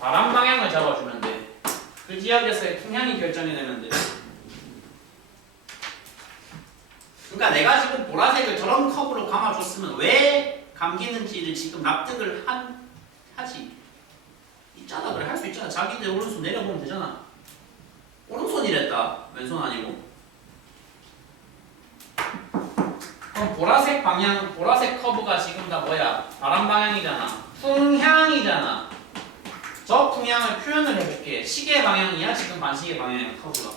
바람 방향을 잡아주면 돼. 그 지역에서의 풍향이 결정이 되면 돼. 그러니까 내가 지금 보라색을 저런 컵으로 감아줬으면 왜 감기는지를 지금 납득을 하지. 있잖아. 그래 할 수 있잖아. 자기들 오른손 내려보면 되잖아. 오른손이랬다. 왼손 아니고. 그럼 보라색 방향, 보라색 커브가 지금 다 뭐야? 바람 방향이잖아. 풍향이잖아. 저 풍향을 표현을 해볼게. 시계 방향이야? 지금 반시계 방향이야? 커브가.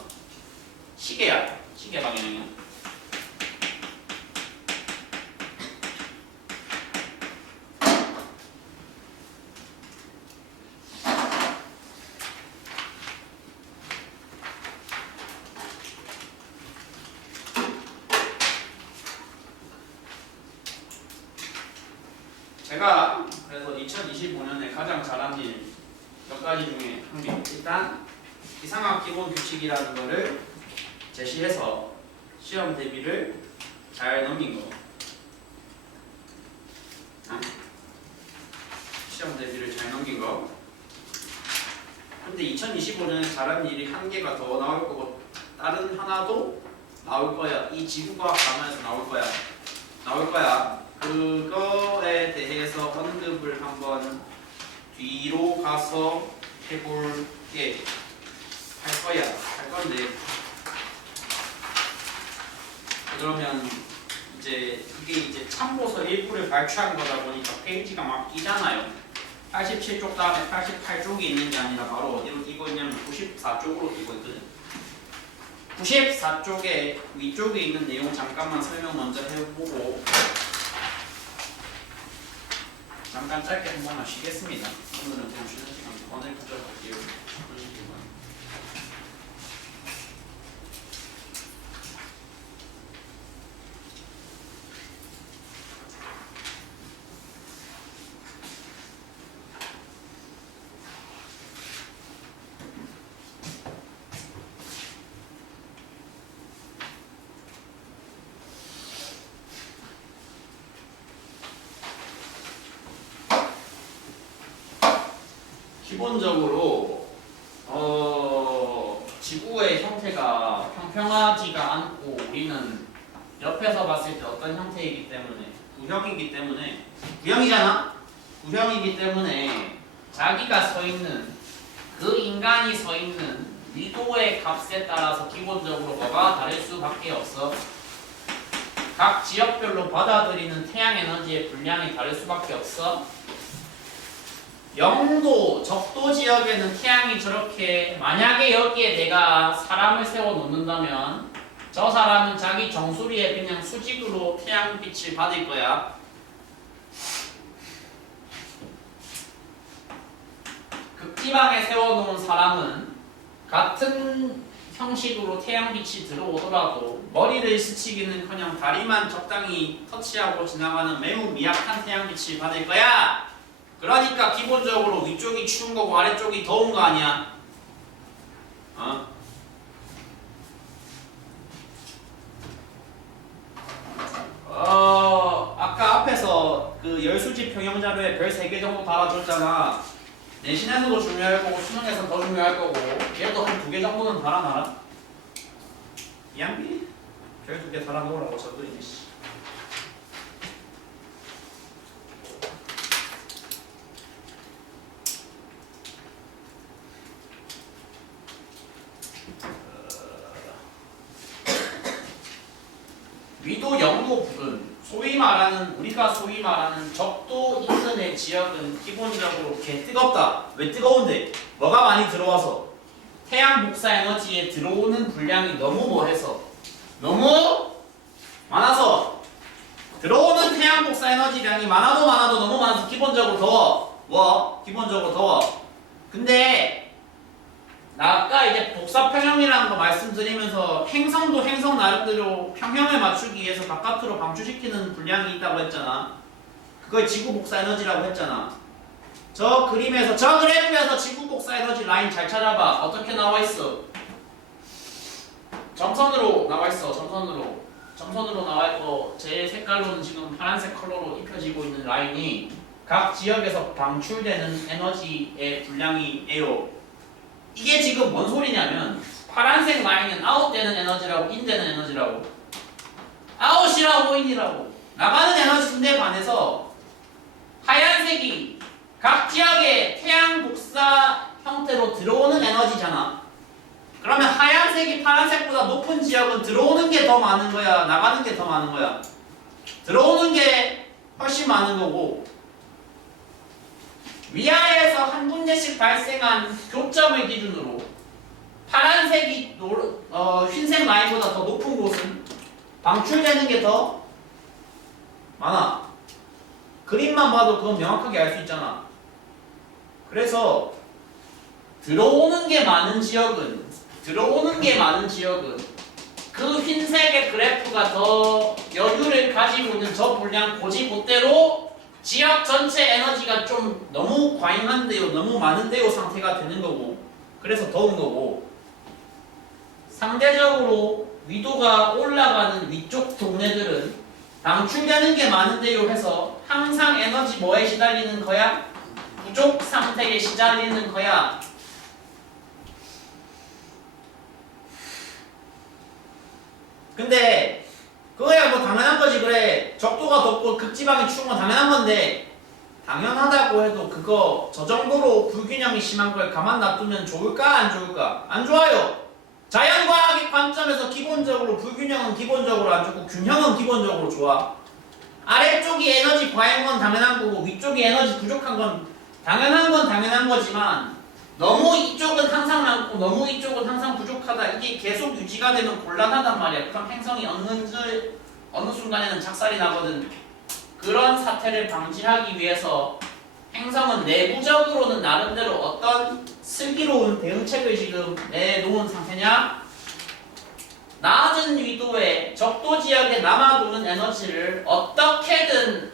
시계야. 시계 방향이야. 제가 그래서 2025년에 가장 잘한 일 몇 가지 중에 한 개. 일단 이상학 기본 규칙이라는 거를 제시해서 시험 대비를 잘 넘긴 거. 시험 대비를 잘 넘긴 거. 근데 2025년에 잘하는 일이 한 개가 더 나올 거고 다른 하나도 나올 거야. 이 지구과학 과목에서 나올 거야. 나올 거야. 그거에 대해서 언급을 한번 뒤로 가서 해볼게. 할 거야. 할 건데. 그러면 이제 이게 이제 참고서 일부를 발췌한 거다 보니까 페이지가 막 끼잖아요. 87쪽 다음에 88쪽이 있는 게 아니라 바로 어디로 끼고 있냐면 94쪽으로 끼고 있거든. 94쪽에 위쪽에 있는 내용 잠깐만 설명 먼저 해보고 잠깐 짧게 한 번만 쉬겠습니다. 오늘은 그냥 쉬는 시간 오늘 가져갈게요. 기본적으로 지구의 형태가 평평하지가 않고 우리는 옆에서 봤을 때 어떤 형태이기 때문에 구형이잖아? 구형이기 때문에 자기가 서 있는 그 인간이 서 있는 위도의 값에 따라서 기본적으로 뭐가 다를 수밖에 없어. 각 지역별로 받아들이는 태양 에너지의 분량이 다를 수밖에 없어. 영도, 적도 지역에는 태양이 저렇게 만약에 여기에 내가 사람을 세워 놓는다면 저 사람은 자기 정수리에 그냥 수직으로 태양빛을 받을 거야. 극지방에 세워놓은 사람은 같은 형식으로 태양빛이 들어오더라도 머리를 스치기는커녕 다리만 적당히 터치하고 지나가는 매우 미약한 태양빛을 받을 거야. 그러니까 기본적으로 위쪽이 추운 거고 아래쪽이 더운 거 아니야? 아까 앞에서 그 열수지 평형 자료에 별 3개 정도 달아줬잖아. 내신에서도 중요할 거고 수능에서 더 중요할 거고 얘도 한 2개 정도는 달아놔라. 이양비? 별 2개 달아놓으라고 저들이네. 위도 영도 부근 우리가 소위 말하는 적도 인근의 지역은 기본적으로 개 뜨겁다. 왜 뜨거운데? 뭐가 많이 들어와서 태양 복사 에너지에 들어오는 분량이 너무 뭐해서 너무 많아서 들어오는 태양 복사 에너지량이 많아도 너무 많아서 기본적으로 더워. 기본적으로 더워. 근데 나 아까 이제 복사 평형이라는 거 말씀드리면서 행성도 행성 나름대로 평형에 맞추기 위해서 바깥으로 방출시키는 분량이 있다고 했잖아. 그걸 지구 복사 에너지라고 했잖아. 저 그래프에서 지구 복사 에너지 라인 잘 찾아봐. 어떻게 나와 있어? 점선으로 나와 있어. 점선으로 나와 있고 제 색깔로는 지금 파란색 컬러로 입혀지고 있는 라인이 각 지역에서 방출되는 에너지의 분량이에요. 이게 지금 뭔 소리냐면 파란색 라인은 아웃되는 에너지라고 인되는 에너지라고 아웃이라고 인이라고 나가는 에너지인데 반해서 하얀색이 각 지역의 태양 복사 형태로 들어오는 에너지잖아. 그러면 하얀색이 파란색보다 높은 지역은 들어오는 게 더 많은 거야? 나가는 게 더 많은 거야? 들어오는 게 훨씬 많은 거고 위아래에서 한 군데씩 발생한 교점을 기준으로 파란색이 흰색 라인보다 더 높은 곳은 방출되는 게 더 많아. 그림만 봐도 그건 명확하게 알 수 있잖아. 그래서 들어오는 게 많은 지역은 그 흰색의 그래프가 더 여유를 가지고 있는 저 분량 고지곳대로 지역 전체 에너지가 좀 너무 과잉한데요, 너무 많은데요 상태가 되는 거고 그래서 더운 거고 상대적으로 위도가 올라가는 위쪽 동네들은 방출되는 게 많은데요 해서 항상 에너지 뭐에 시달리는 거야? 부족 상태에 시달리는 거야. 근데 그거야 뭐 당연한 거지. 그래 적도가 덥고 극지방이 추운 건 당연한 건데 당연하다고 해도 그거 저 정도로 불균형이 심한 걸 가만 놔두면 좋을까 안 좋을까? 안 좋아요. 자연과학의 관점에서 기본적으로 불균형은 기본적으로 안 좋고 균형은 기본적으로 좋아. 아래쪽이 에너지 과잉 건 당연한 거고 위쪽이 에너지 부족한 건 당연한 거지만 너무 이쪽은 항상 많고 너무 이쪽은 항상 부족하다. 이게 계속 유지가 되면 곤란하단 말이야. 그럼 행성이 어느 순간에는 작살이 나거든. 그런 사태를 방지하기 위해서 행성은 내부적으로는 나름대로 어떤 슬기로운 대응책을 지금 내놓은 상태냐? 낮은 위도의 적도 지역에 남아도는 에너지를 어떻게든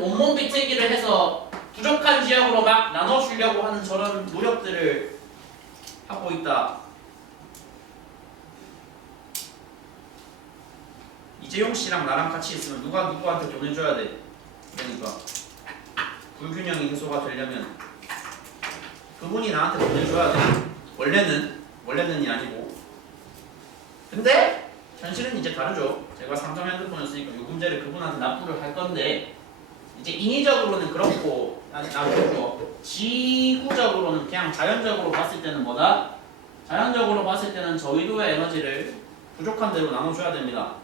온몸 비틀기를 해서 부족한 지역으로 막 나눠주려고 하는 저런 노력들을 하고 있다. 이재용 씨랑 나랑 같이 있으면 누가 누구한테 돈을 줘야 돼. 그러니까 불균형이 해소가 되려면 그분이 나한테 돈을 줘야 돼. 원래는이 아니고. 근데 현실은 이제 다르죠. 제가 삼성 핸드폰을 쓰니까 요금제를 그분한테 납부를 할 건데 이제 인위적으로는 그렇고 나쁘고 지구적으로는 그냥 자연적으로 봤을 때는 뭐다? 자연적으로 봤을 때는 저위도의 에너지를 부족한 대로 나눠줘야 됩니다.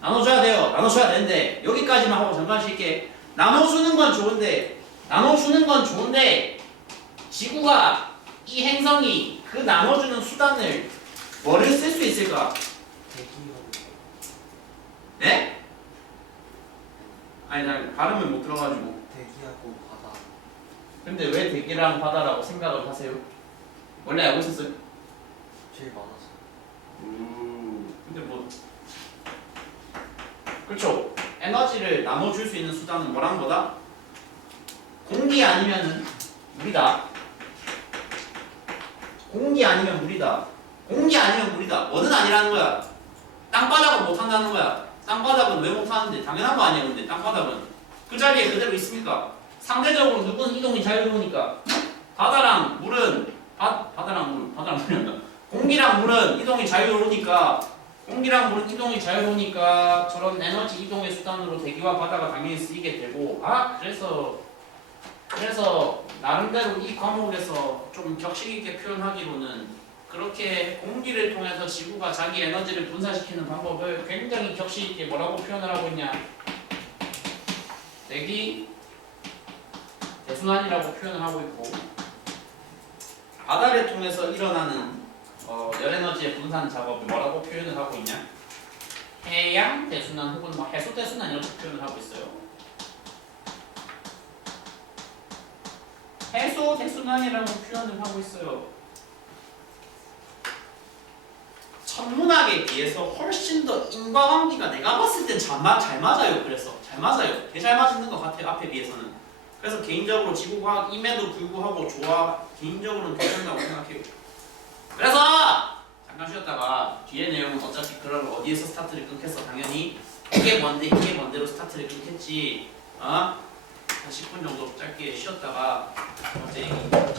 나눠줘야 돼요. 나눠줘야 되는데 여기까지만 하고 잠깐 쉴게. 나눠주는 건 좋은데 지구가 이 행성이 그 나눠주는 수단을 뭐를 쓸 수 있을까? 네? 아니 난 발음을 못 들어가지고. 대기하고 바다. 근데 왜 대기랑 바다라고 생각을 하세요? 원래 알고 있었어요? 제일 많아서. 근데 뭐 그렇죠. 에너지를 나눠줄 수 있는 수단은 뭐란 거다? 공기 아니면은 물이다. 공기 아니면 물이다. 뭐는 아니라는 거야. 땅바닥은 못 한다는 거야. 땅바닥은 왜 못 하는데? 당연한 거 아니야. 근데 땅바닥은 그 자리에 그대로 있습니까? 상대적으로 누구는 이동이 자유로우니까 바다랑 물은 공기랑 물은 이동이 자유로우니까 저런 에너지 이동의 수단으로 대기와 바다가 당연히 쓰이게 되고 그래서 나름대로 이 과목에서 좀 격식 있게 표현하기로는 그렇게 공기를 통해서 지구가 자기 에너지를 분산시키는 방법을 굉장히 격식 있게 뭐라고 표현을 하고 있냐? 대기 대순환이라고 표현을 하고 있고 바다를 통해서 일어나는 열에너지의 분산 작업을 뭐라고 표현을 하고 있냐? 해양 대순환 혹은 뭐 해수 대순환 이렇게 표현을 하고 있어요. 해수 대순환이라고 표현을 하고 있어요. 천문학에 비해서 훨씬 더 인과관계가 내가 봤을 땐 잘 맞아요. 그래서 잘 맞아요. 되게 잘 맞는 것 같아요. 앞에 비해서는. 그래서 개인적으로 지구과학임에도 불구하고 개인적으로는 괜찮다고 생각해요. 그래서 잠깐 쉬었다가 뒤에 내용은 어차피 그럼 어디에서 스타트를 끊겠어. 당연히 이게 뭔데로 스타트를 끊겠지. 한 10분 정도 짧게 쉬었다가 어제 얘기 그냥